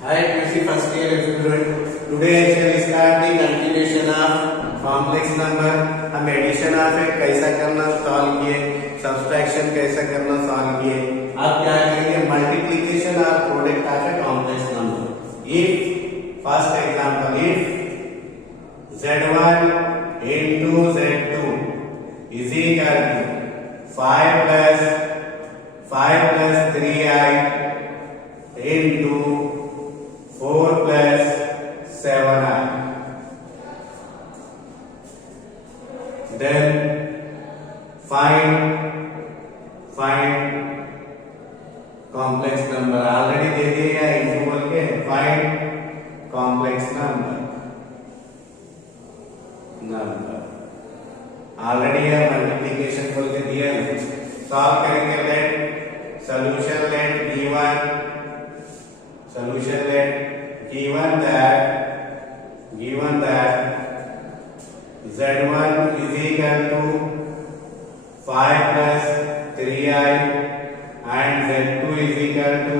Hi, PUC first year student. Today I shall start the continuation of complex number. हम addition of कैसा करना solve किए, subtraction कैसा करना सॉल्व किए. अब क्या करेंगे, मल्टीप्लिकेशन और product of a complex number. If first example, if z1 into z2 is equal to 5 plus 3i into 4 plus 7i. Then find complex number. Already दे दिया into बोल के find complex number. Already है multiplication बोल के दिया है. Solve करेंगे. Let solution let given that z1 is equal to 5 plus 3i and z2 is equal to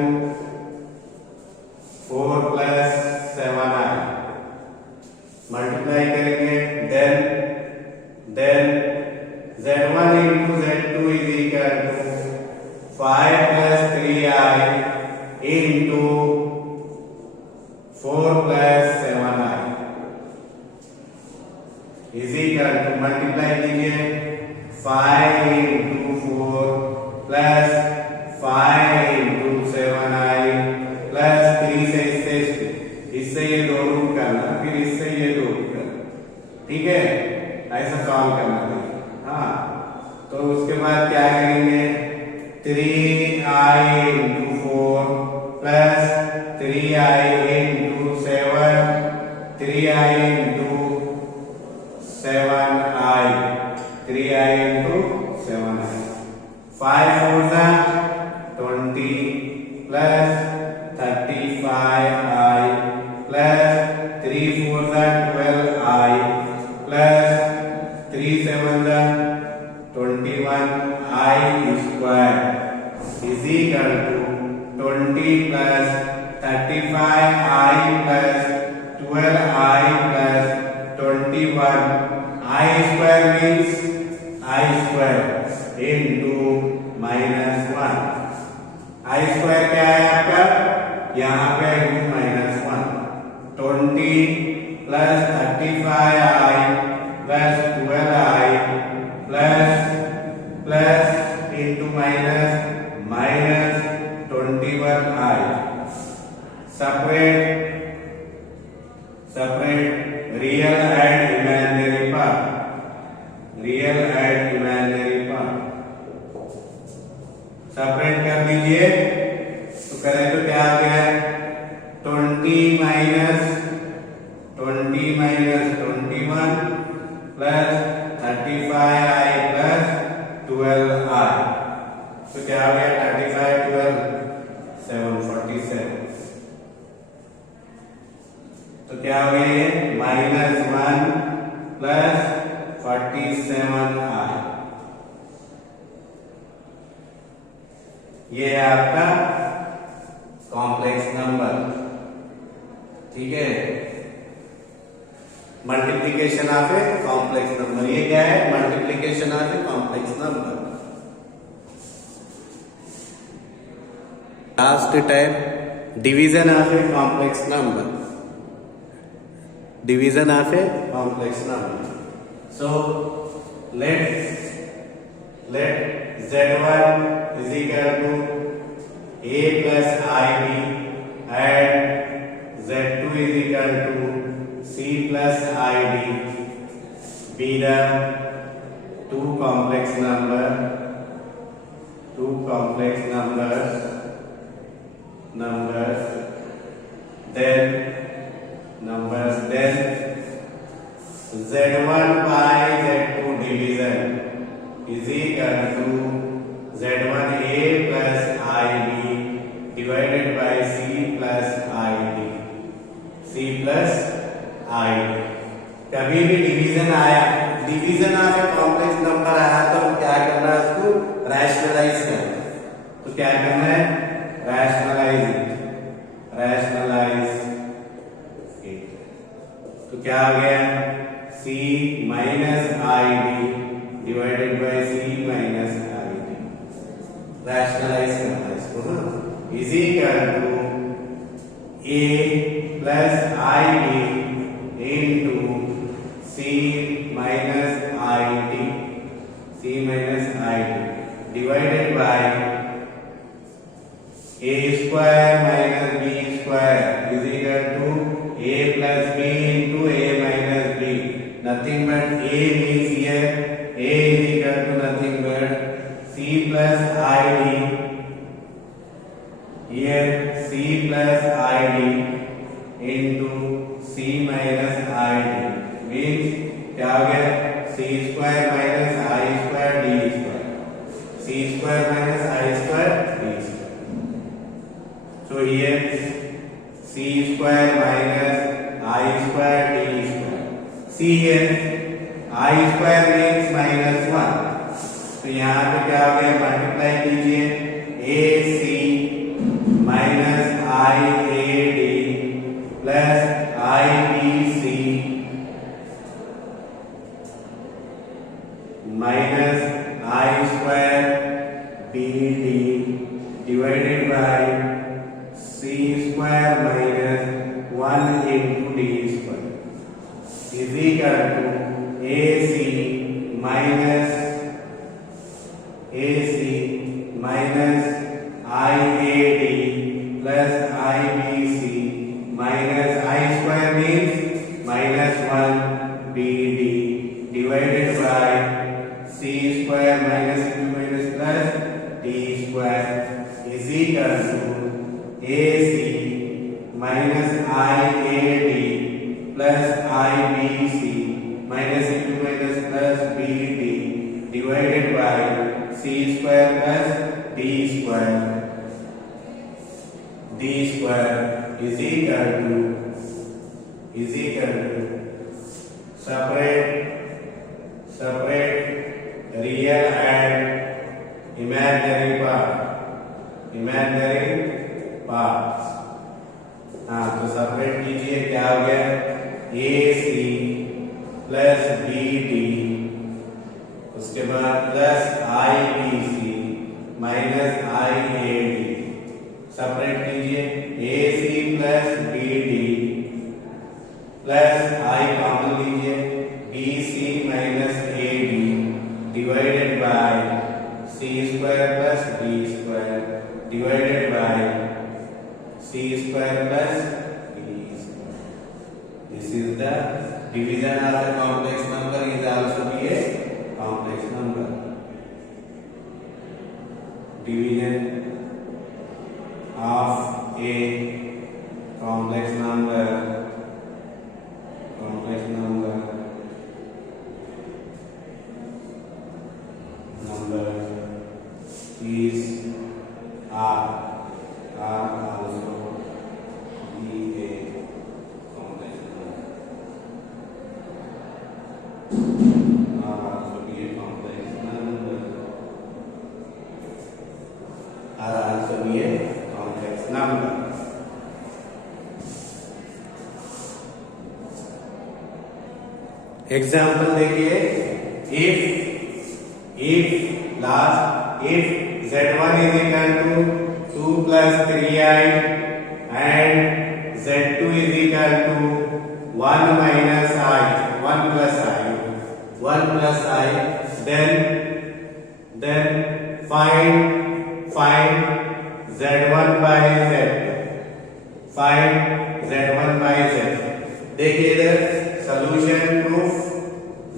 4 plus 7i. Multiply करेंगे. then z1 into z2 is equal to 5 plus 3i into 4 plus 7i is equal to, multiply कीजिए, 5 into 4 plus 5 into 7i plus 3 से इससे ये दो root करना, फिर इससे ये दो रूट करना. ठीक है, ऐसा सॉल्व करना है. हाँ, तो उसके बाद क्या करेंगे, 3i into 4 plus 3i into 7, 3i into 7i, 3i into 7i. 5 4 20 plus 35i plus 3 4 12i plus 3 7 21i square is equal to 20 plus 35i plus 12i plus 21. I square means I square into minus 1. I square क्या है आपका, यहाँ पे -1. 20 plus 35i plus 12i plus into minus 21i. Separate real and imaginary part. Separate कर लीजिए. तो करें तो क्या आ गया, 20 minus 21 plus 35i plus 12i. तो क्या आ गया, 35 12 747. तो क्या हो गया, ये -1 plus 47i. ये है आपका कॉम्प्लेक्स नंबर. ठीक है, multiplication of a complex number. ये क्या है, multiplication of a complex number. Last type, division of a complex number. Division of a complex number. So let z1 is equal to a plus ib and z2 is equal to c plus id be the two complex numbers. Then z1 by z2 division is equal to z1a plus ib divided by c plus id. कभी भी division आया, division of a complex number आया तो क्या करना है, उसको rationalise करना. तो क्या करना है, रैशनलाइज क्या आ गया, c minus I D divided by c minus I D. Rationalise करना है इसको ना, is equal to a plus I D into c minus I D, c minus I D divided by a square minus b square is equal to a plus b into a minus b. Nothing but a means here a is equal to nothing but c plus id. Here c plus id into c minus id means क्या हो गया, c square minus i square d square, c square minus i square d square. So here c square minus I square d square. See here I square means minus 1. तो यहाँ पे क्या हो गया, multiply कीजिए ac minus I A D plus I B C minus I square B D divided by c square minus 1 into d square is equal to ac minus iad plus ibc minus I square means minus 1 bd divided by c square minus into minus plus d square is equal to AC minus IAD plus IBC minus into minus plus BD divided by C square plus D square. D square is equal to separate real and imaginary parts. हाँ तो separate कीजिए, क्या हो गया, A C plus B D, उसके बाद plus I B C minus I A D. Separate कीजिए A C plus B D plus I common लीजिए B C minus A D divided by C square plus D square divided by c square plus d square. This is the division of a complex number is also be a complex number. Division of a complex number is r also be a complex number. R also be a complex number. R also be a complex number. Example देखिए, if z1 is equal to 2 plus 3i and z2 is equal to 1 minus I, 1 plus I, then find z1 by z2. Find z1 by z2. देखिए इधर solution proof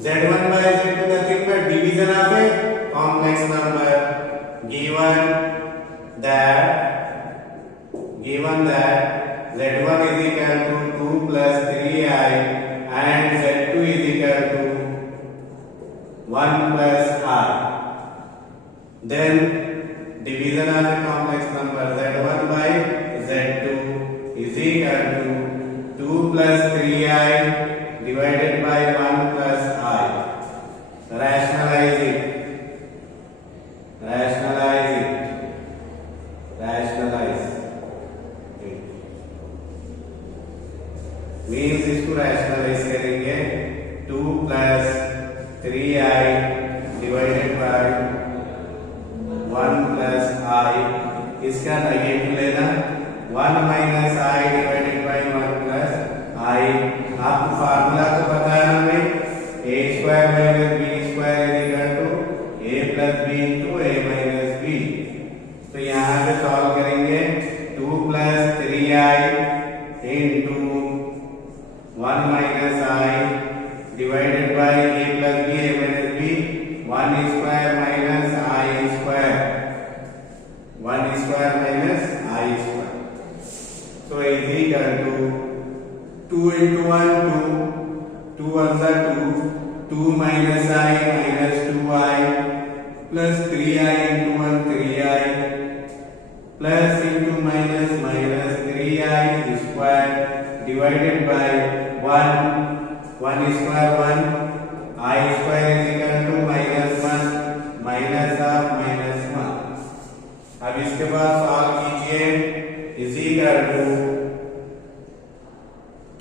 z1 by z2 nothing but division of a complex number. Given that z1 is equal to 2 plus 3i and z2 is equal to 1 plus I, then division of a complex number z1 by z2 is equal to 2 plus 3i divided by 1 plus I. Rationalize it. Means इसको rationalise करेंगे 2 plus 3i divided by 1 plus i, इसका negative लेना 1 minus i divided by 1 plus i। आपको formula तो पता है ना भाई, a square minus b square equal to a plus b into a minus b। तो यहाँ पे सॉल्व करेंगे 2 plus 3i into 1 minus i divided by a plus b a minus b, 1 square minus i square, 1 square minus i square. So is equal to 2 into 1 2 1 are 2 minus I minus 2i plus 3i into 1 3i plus into minus minus 3i square divided by 1 square 1 I square is equal to minus 1 minus of minus 1। अब इसके बाद solve कीजिए, is equal to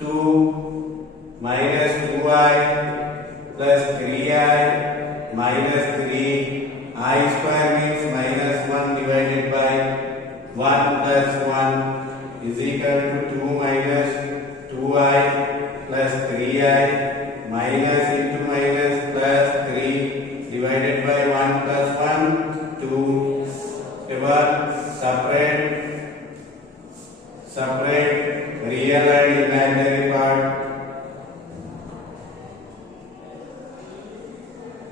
2 minus 2i plus 3i minus 3 I square means minus 1 divided by 1 plus 1 is equal to 2 minus 2i plus 3i minus into minus plus 3 divided by 1 plus 1 2। के बाद separate real and imaginary part,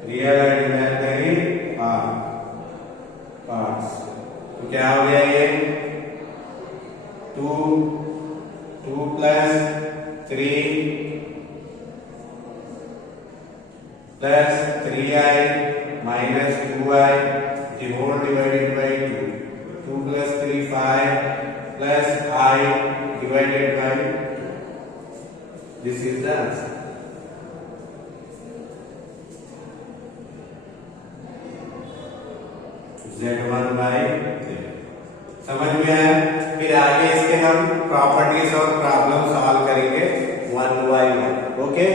real and imaginary parts। तो क्या हो गया ये 2 plus 3 plus 3i minus 2i the whole divided by 2, 2 plus 3 5 plus I divided by 2. This is the answer। Z1 by Z। समझ में आया? फिर आगे इसके हम प्रॉपर्टीज और प्रॉब्लम सॉल्व करेंगे 1 by 1। ओके।